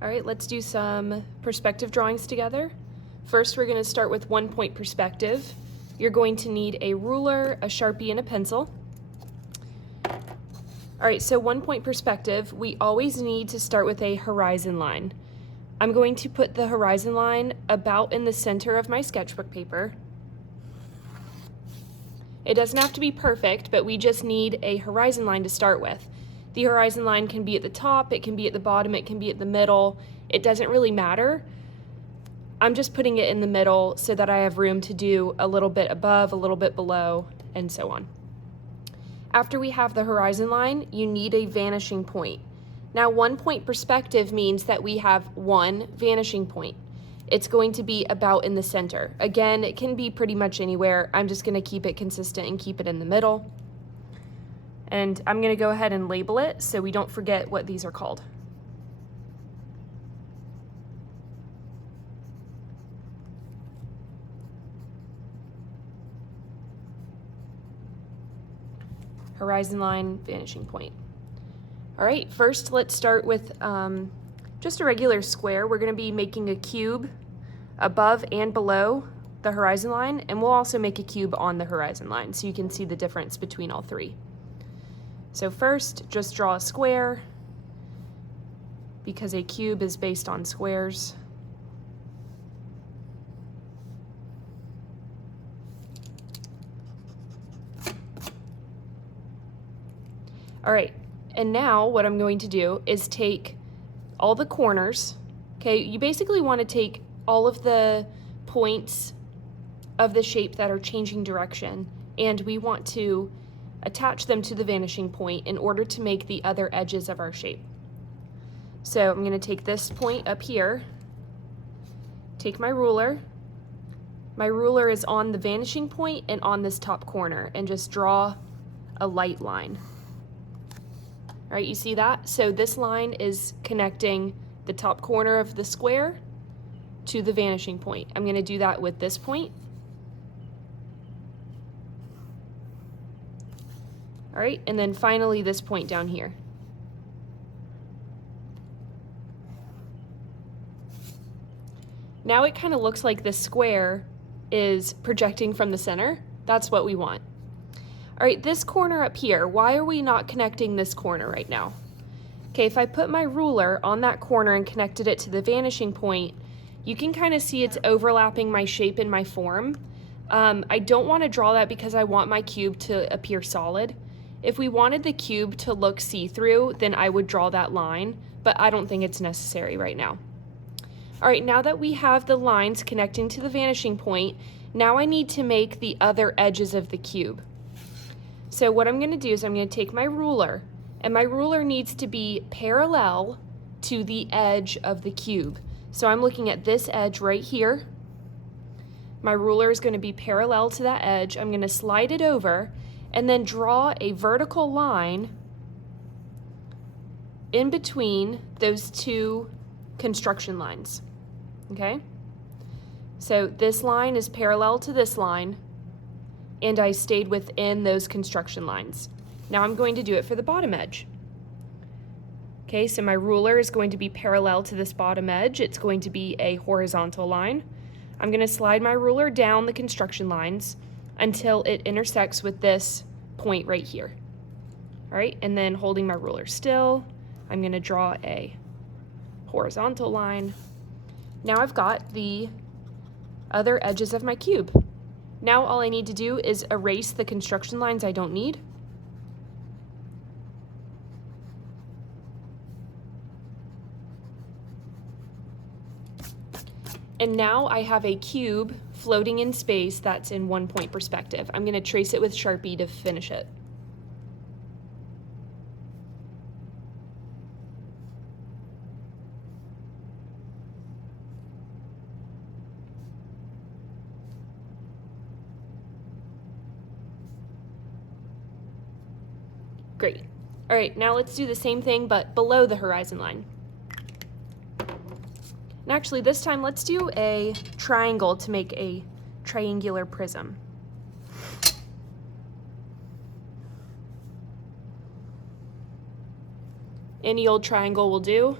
All right, let's do some perspective drawings together. First, we're going to start with 1-point perspective. You're going to need a ruler, a Sharpie, and a pencil. All right, so 1-point perspective, we always need to start with a horizon line. I'm going to put the horizon line about in the center of my sketchbook paper. It doesn't have to be perfect, but we just need a horizon line to start with. The horizon line can be at the top, it can be at the bottom, it can be at the middle. It doesn't really matter. I'm just putting it in the middle so that I have room to do a little bit above, a little bit below, and so on. After we have the horizon line, you need a vanishing point. Now, 1-point perspective means that we have one vanishing point. It's going to be about in the center. Again, it can be pretty much anywhere. I'm just going to keep it consistent and keep it in the middle. And I'm going to go ahead and label it so we don't forget what these are called. Horizon line, vanishing point. All right, first let's start with just a regular square. We're going to be making a cube above and below the horizon line, and we'll also make a cube on the horizon line so you can see the difference between all three. So first, just draw a square because a cube is based on squares. All right, and now what I'm going to do is take all the corners. Okay, you basically want to take all of the points of the shape that are changing direction, and we want to attach them to the vanishing point in order to make the other edges of our shape. So I'm going to take this point up here, take my ruler. My ruler is on the vanishing point and on this top corner, and just draw a light line. All right, you see that? So this line is connecting the top corner of the square to the vanishing point. I'm going to do that with this point. All right, and then finally this point down here. Now it kind of looks like this square is projecting from the center. That's what we want. All right, this corner up here, why are we not connecting this corner right now? Okay, if I put my ruler on that corner and connected it to the vanishing point, you can kind of see it's overlapping my shape and my form. I don't want to draw that because I want my cube to appear solid. If we wanted the cube to look see-through, then I would draw that line, but I don't think it's necessary right now. All right, now that we have the lines connecting to the vanishing point, now I need to make the other edges of the cube. So what I'm going to do is I'm going to take my ruler, and my ruler needs to be parallel to the edge of the cube. So I'm looking at this edge right here. My ruler is going to be parallel to that edge. I'm going to slide it over and then draw a vertical line in between those two construction lines. Okay? So this line is parallel to this line, and I stayed within those construction lines. Now I'm going to do it for the bottom edge. Okay, so my ruler is going to be parallel to this bottom edge. It's going to be a horizontal line. I'm going to slide my ruler down the construction lines until it intersects with this point right here. All right, and then holding my ruler still, I'm going to draw a horizontal line. Now I've got the other edges of my cube. Now all I need to do is erase the construction lines I don't need. And now I have a cube floating in space that's in 1-point perspective. I'm going to trace it with Sharpie to finish it. Great. All right, now let's do the same thing, but below the horizon line. And actually, this time, let's do a triangle to make a triangular prism. Any old triangle will do.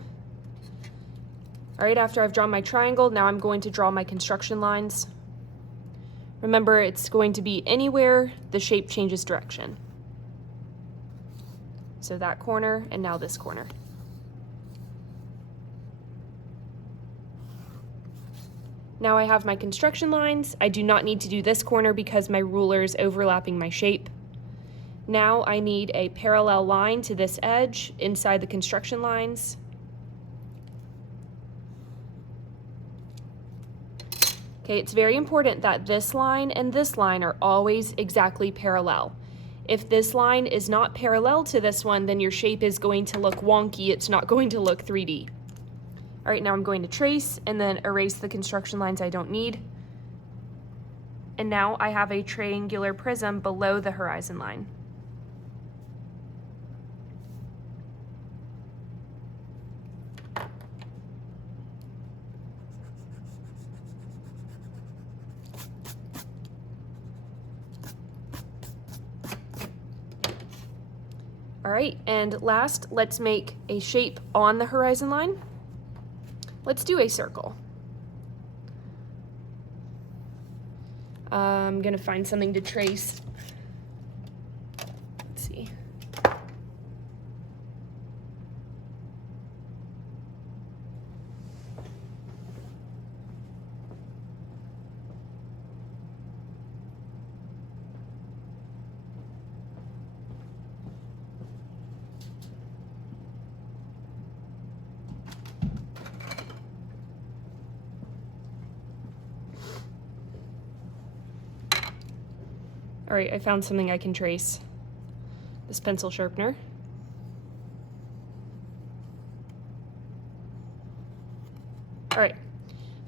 All right, after I've drawn my triangle, now I'm going to draw my construction lines. Remember, it's going to be anywhere the shape changes direction. So that corner, and now this corner. Now I have my construction lines. I do not need to do this corner because my ruler is overlapping my shape. Now I need a parallel line to this edge inside the construction lines. Okay, it's very important that this line and this line are always exactly parallel. If this line is not parallel to this one, then your shape is going to look wonky. It's not going to look 3D. All right, now I'm going to trace and then erase the construction lines I don't need. And now I have a triangular prism below the horizon line. All right, and last, let's make a shape on the horizon line. Let's do a circle. I'm gonna find something to trace. Let's see. All right, I found something I can trace. This pencil sharpener. All right,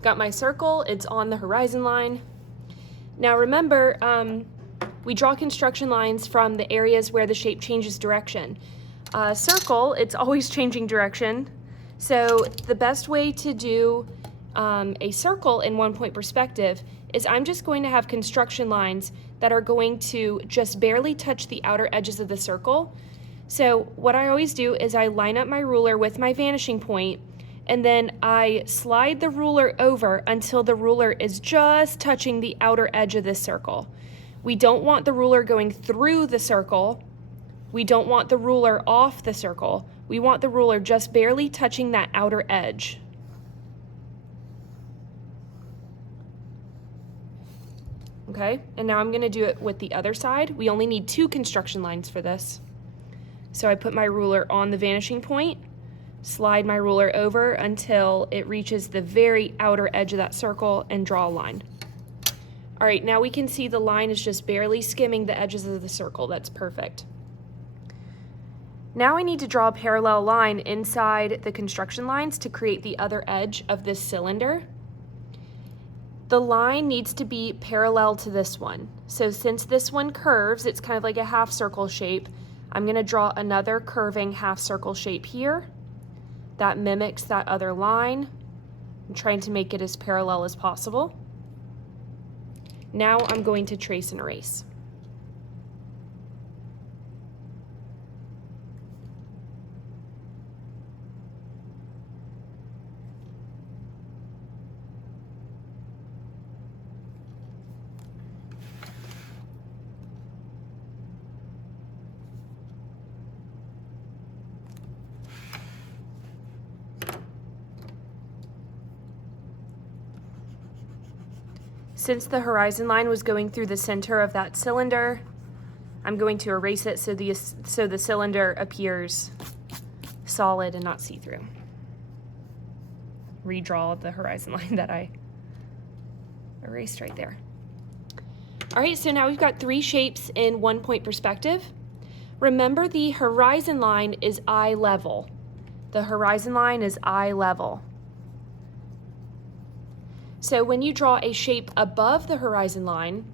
got my circle. It's on the horizon line. Now remember, we draw construction lines from the areas where the shape changes direction. Circle, it's always changing direction. So the best way to do a circle in 1-point perspective is I'm just going to have construction lines that are going to just barely touch the outer edges of the circle. So what I always do is I line up my ruler with my vanishing point, and then I slide the ruler over until the ruler is just touching the outer edge of this circle. We don't want the ruler going through the circle. We don't want the ruler off the circle. We want the ruler just barely touching that outer edge. Okay, and now I'm gonna do it with the other side. We only need 2 construction lines for this. So I put my ruler on the vanishing point, slide my ruler over until it reaches the very outer edge of that circle, and draw a line. All right, now we can see the line is just barely skimming the edges of the circle. That's perfect. Now I need to draw a parallel line inside the construction lines to create the other edge of this cylinder. The line needs to be parallel to this one. So since this one curves, it's kind of like a half circle shape, I'm gonna draw another curving half circle shape here that mimics that other line. I'm trying to make it as parallel as possible. Now I'm going to trace and erase. Since the horizon line was going through the center of that cylinder, I'm going to erase it so the cylinder appears solid and not see-through. Redraw the horizon line that I erased right there. All right, so now we've got 3 shapes in 1-point perspective. Remember, the horizon line is eye level. The horizon line is eye level. So when you draw a shape above the horizon line,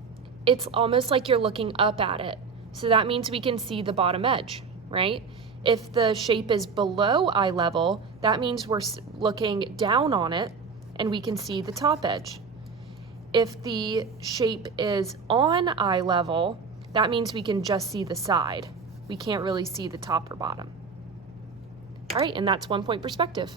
it's almost like you're looking up at it. So that means we can see the bottom edge, right? If the shape is below eye level, that means we're looking down on it and we can see the top edge. If the shape is on eye level, that means we can just see the side. We can't really see the top or bottom. All right, and that's 1-point perspective.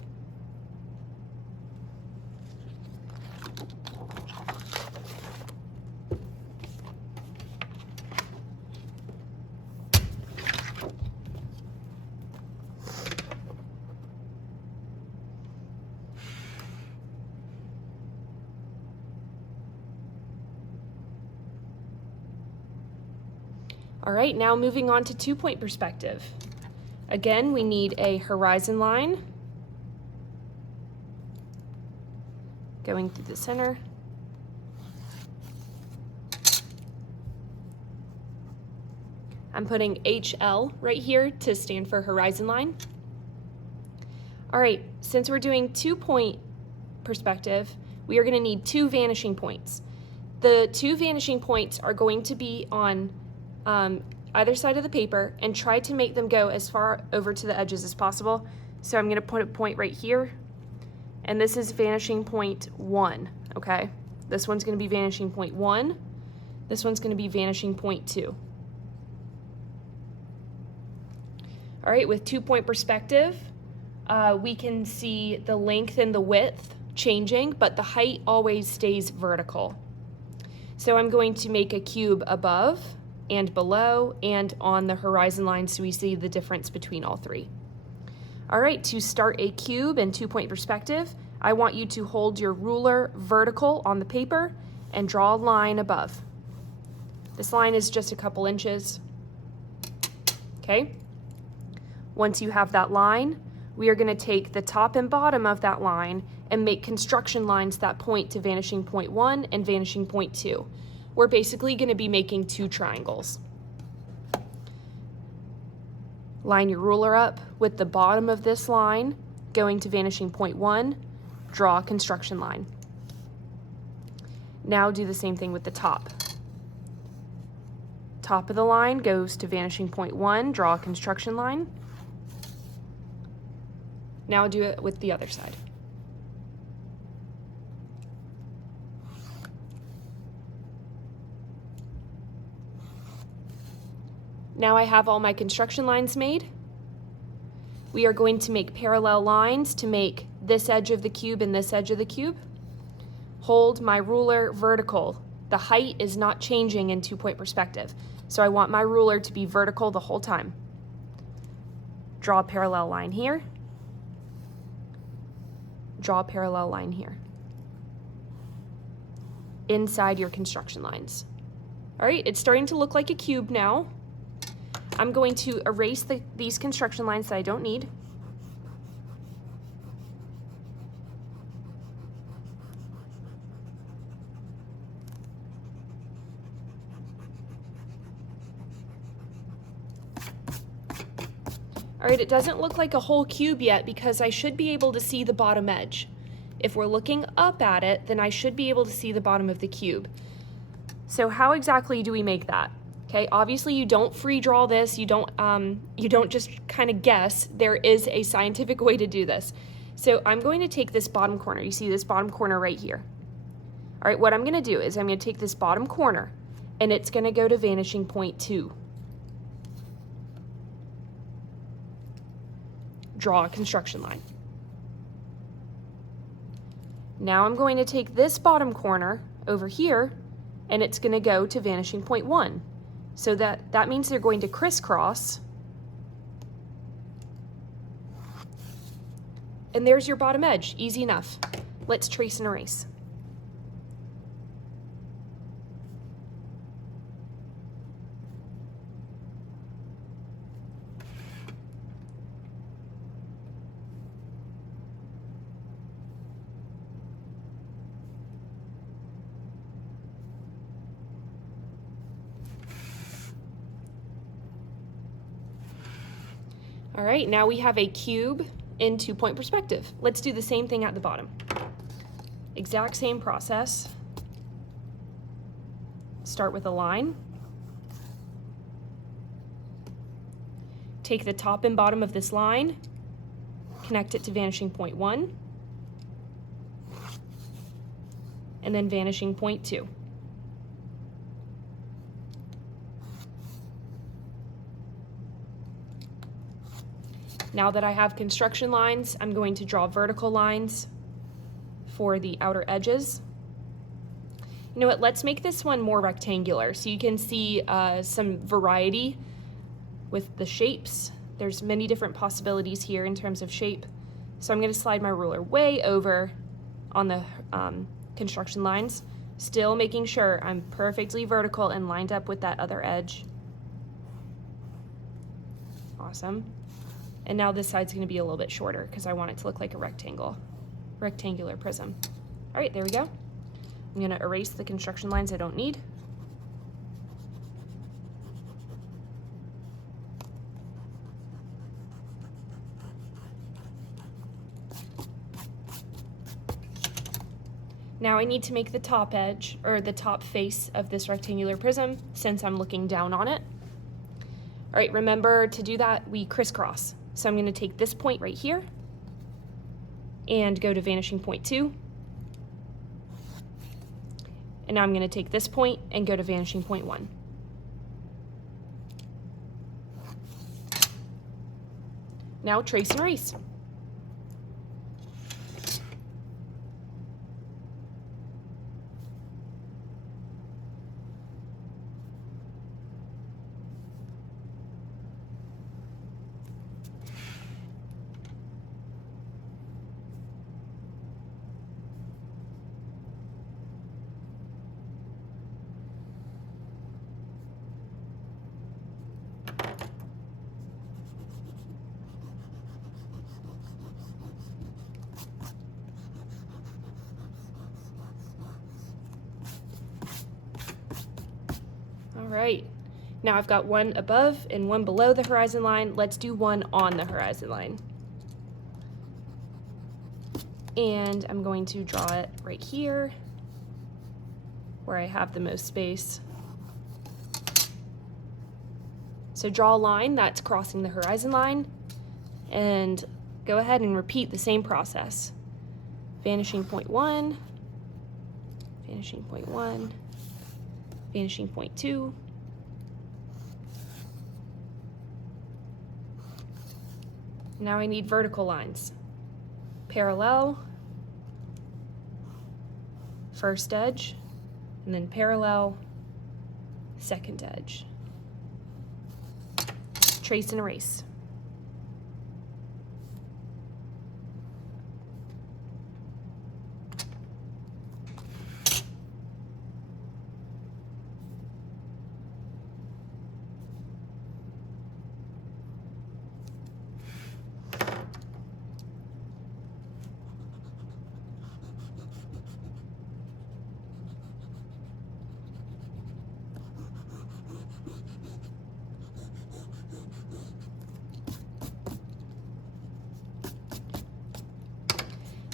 All right, now moving on to 2-point perspective. Again, we need a horizon line going through the center. I'm putting HL right here to stand for horizon line. All right, since we're doing 2-point perspective, we are going to need 2 vanishing points. The 2 vanishing points are going to be on either side of the paper, and try to make them go as far over to the edges as possible. So I'm going to put a point right here, and this is vanishing point 1, okay? This one's going to be vanishing point 1. This one's going to be vanishing point 2. All right, with 2-point perspective, we can see the length and the width changing, but the height always stays vertical. So I'm going to make a cube above and below and on the horizon line so we see the difference between all 3. All right, to start a cube in 2-point perspective, I want you to hold your ruler vertical on the paper and draw a line above. This line is just a couple inches, okay? Once you have that line, we are going to take the top and bottom of that line and make construction lines that point to vanishing point 1 and vanishing point 2. We're basically going to be making 2 triangles. Line your ruler up with the bottom of this line going to vanishing point 1, draw a construction line. Now do the same thing with the top. Top of the line goes to vanishing point 1, draw a construction line. Now do it with the other side. Now I have all my construction lines made. We are going to make parallel lines to make this edge of the cube and this edge of the cube. Hold my ruler vertical. The height is not changing in 2-point perspective, so I want my ruler to be vertical the whole time. Draw a parallel line here. Draw a parallel line here. Inside your construction lines. All right, it's starting to look like a cube now. I'm going to erase these construction lines that I don't need. All right, it doesn't look like a whole cube yet because I should be able to see the bottom edge. If we're looking up at it, then I should be able to see the bottom of the cube. So how exactly do we make that? Okay, obviously you don't free draw this, you don't just kind of guess. There is a scientific way to do this. So I'm going to take this bottom corner. You see this bottom corner right here. All right, what I'm gonna do is I'm gonna take this bottom corner and it's gonna go to vanishing point 2. Draw a construction line. Now I'm going to take this bottom corner over here and it's gonna go to vanishing point 1. So that means they're going to crisscross. And there's your bottom edge, easy enough. Let's trace and erase. All right, now we have a cube in 2-point perspective. Let's do the same thing at the bottom. Exact same process. Start with a line. Take the top and bottom of this line, connect it to vanishing point 1, and then vanishing point 2. Now that I have construction lines, I'm going to draw vertical lines for the outer edges. You know what, let's make this one more rectangular so you can see some variety with the shapes. There's many different possibilities here in terms of shape. So I'm going to slide my ruler way over on the construction lines, still making sure I'm perfectly vertical and lined up with that other edge. Awesome. And now this side's going to be a little bit shorter because I want it to look like a rectangular prism. All right, there we go. I'm going to erase the construction lines I don't need. Now I need to make the top edge, or the top face of this rectangular prism, since I'm looking down on it. All right, remember to do that, we crisscross. So I'm going to take this point right here and go to vanishing point 2. And now I'm going to take this point and go to vanishing point 1. Now trace and erase. All right, now I've got one above and one below the horizon line. Let's do one on the horizon line. And I'm going to draw it right here where I have the most space. So draw a line that's crossing the horizon line and go ahead and repeat the same process. Vanishing point 1, vanishing point 1, vanishing point 2, now I need vertical lines. Parallel, first edge, and then parallel, second edge. Trace and erase.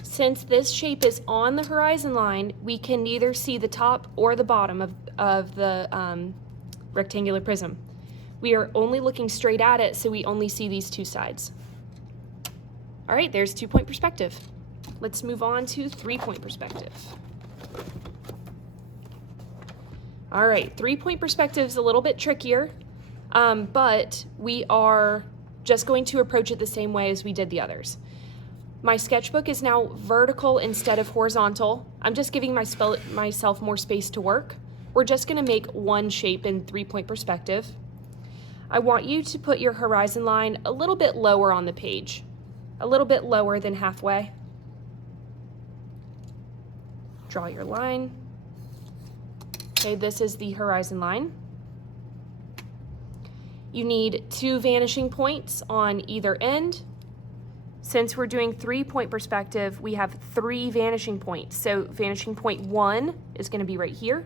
Since this shape is on the horizon line, we can neither see the top or the bottom of the rectangular prism. We are only looking straight at it, so we only see these two sides. All right, there's 2-point perspective. Let's move on to 3-point perspective. All right, 3-point perspective is a little bit trickier, but we are just going to approach it the same way as we did the others. My sketchbook is now vertical instead of horizontal. I'm just giving myself more space to work. We're just going to make one shape in 3-point perspective. I want you to put your horizon line a little bit lower on the page, a little bit lower than halfway. Draw your line. Okay, this is the horizon line. You need 2 vanishing points on either end. Since we're doing 3-point perspective, we have 3 vanishing points. So vanishing point 1 is going to be right here.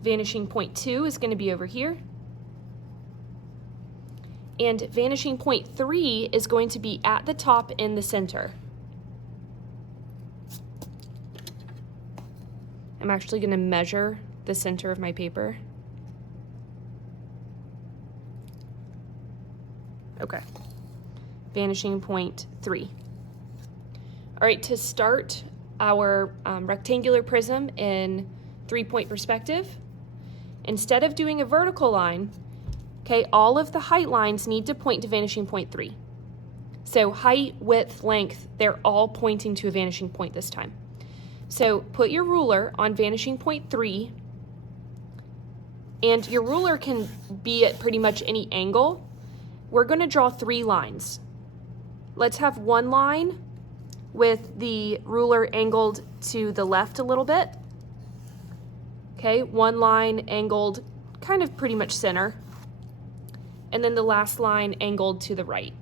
Vanishing point 2 is going to be over here. And vanishing point 3 is going to be at the top in the center. I'm actually going to measure the center of my paper. Okay. Vanishing point 3. All right, to start our rectangular prism in 3-point perspective, instead of doing a vertical line, okay, all of the height lines need to point to vanishing point 3. So height, width, length, they're all pointing to a vanishing point this time. So put your ruler on vanishing point 3, and your ruler can be at pretty much any angle. We're going to draw 3 lines. Let's have one line with the ruler angled to the left a little bit. Okay, one line angled kind of pretty much center. and then the last line angled to the right.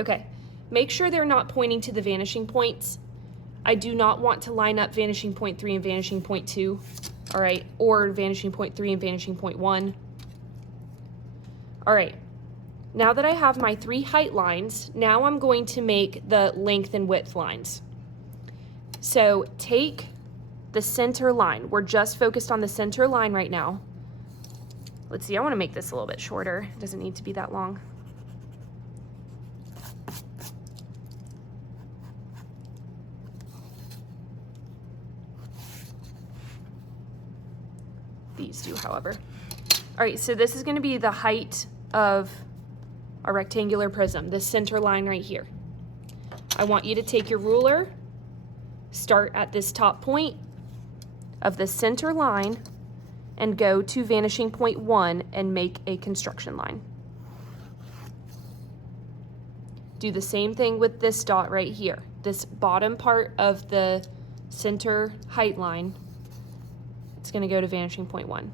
Okay, make sure they're not pointing to the vanishing points. I do not want to line up vanishing point 3 and vanishing point 2, all right, or vanishing point 3 and vanishing point 1. All right, now that I have my 3 height lines, now I'm going to make the length and width lines. So take the center line. We're just focused on the center line right now. Let's see, I want to make this a little bit shorter. It doesn't need to be that long. These do, however. All right, so this is going to be the height of our rectangular prism, this center line right here. I want you to take your ruler, start at this top point of the center line, and go to vanishing point 1 and make a construction line. Do the same thing with this dot right here, this bottom part of the center height line. It's going to go to vanishing point 1.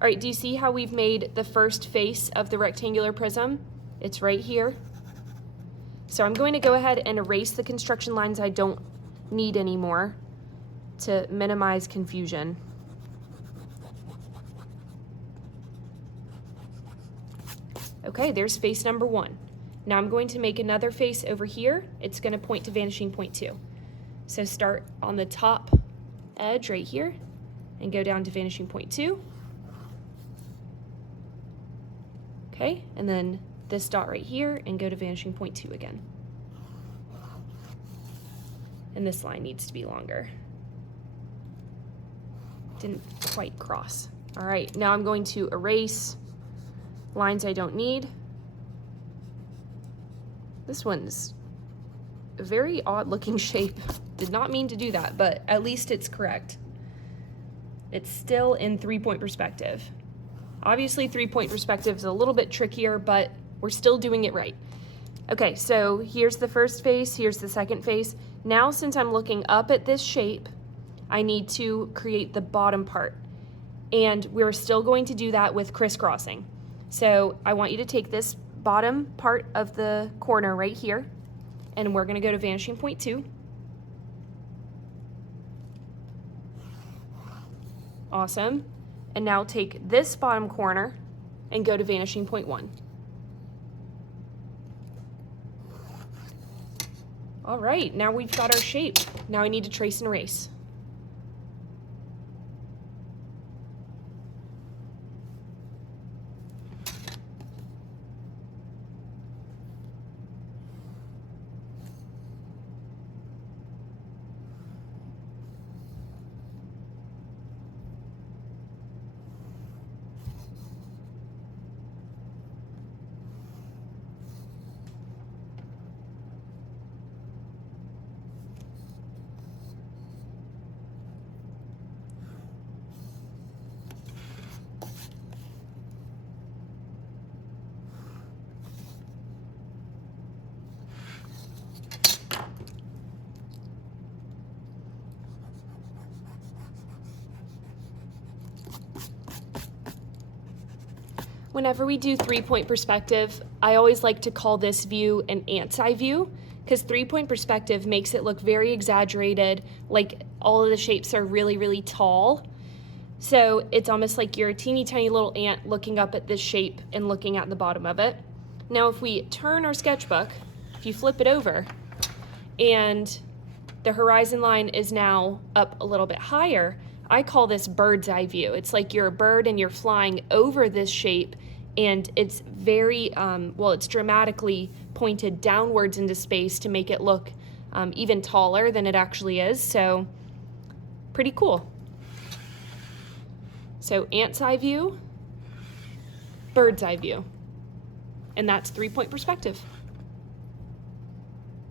All right, do you see how we've made the first face of the rectangular prism? It's right here. So I'm going to go ahead and erase the construction lines I don't need anymore to minimize confusion. Okay, there's face number 1. Now I'm going to make another face over here. It's going to point to vanishing point 2. So start on the top edge right here and go down to vanishing point 2. Okay, and then this dot right here and go to vanishing point 2 again. And this line needs to be longer. Didn't quite cross. All right, now I'm going to erase lines I don't need. This one's a very odd looking shape. Did not mean to do that, but at least it's correct. It's still in 3-point perspective. Obviously 3-point perspective is a little bit trickier, but we're still doing it right. Okay, so here's the first face, here's the second face. Now since I'm looking up at this shape, I need to create the bottom part. And we're still going to do that with crisscrossing. So I want you to take this bottom part of the corner right here, and we're going to go to vanishing point 2. Awesome. And now take this bottom corner and go to vanishing point 1. All right, now we've got our shape. Now I need to trace and erase. Whenever we do 3-point perspective, I always like to call this view an ant's eye view, because 3-point perspective makes it look very exaggerated, like all of the shapes are really, really tall. So it's almost like you're a teeny tiny little ant looking up at this shape and looking at the bottom of it. Now if we turn our sketchbook, if you flip it over, and the horizon line is now up a little bit higher, I call this bird's eye view. It's like you're a bird and you're flying over this shape, and it's very, it's dramatically pointed downwards into space to make it look even taller than it actually is. So pretty cool. So ant's eye view, bird's eye view, and that's 3-point perspective.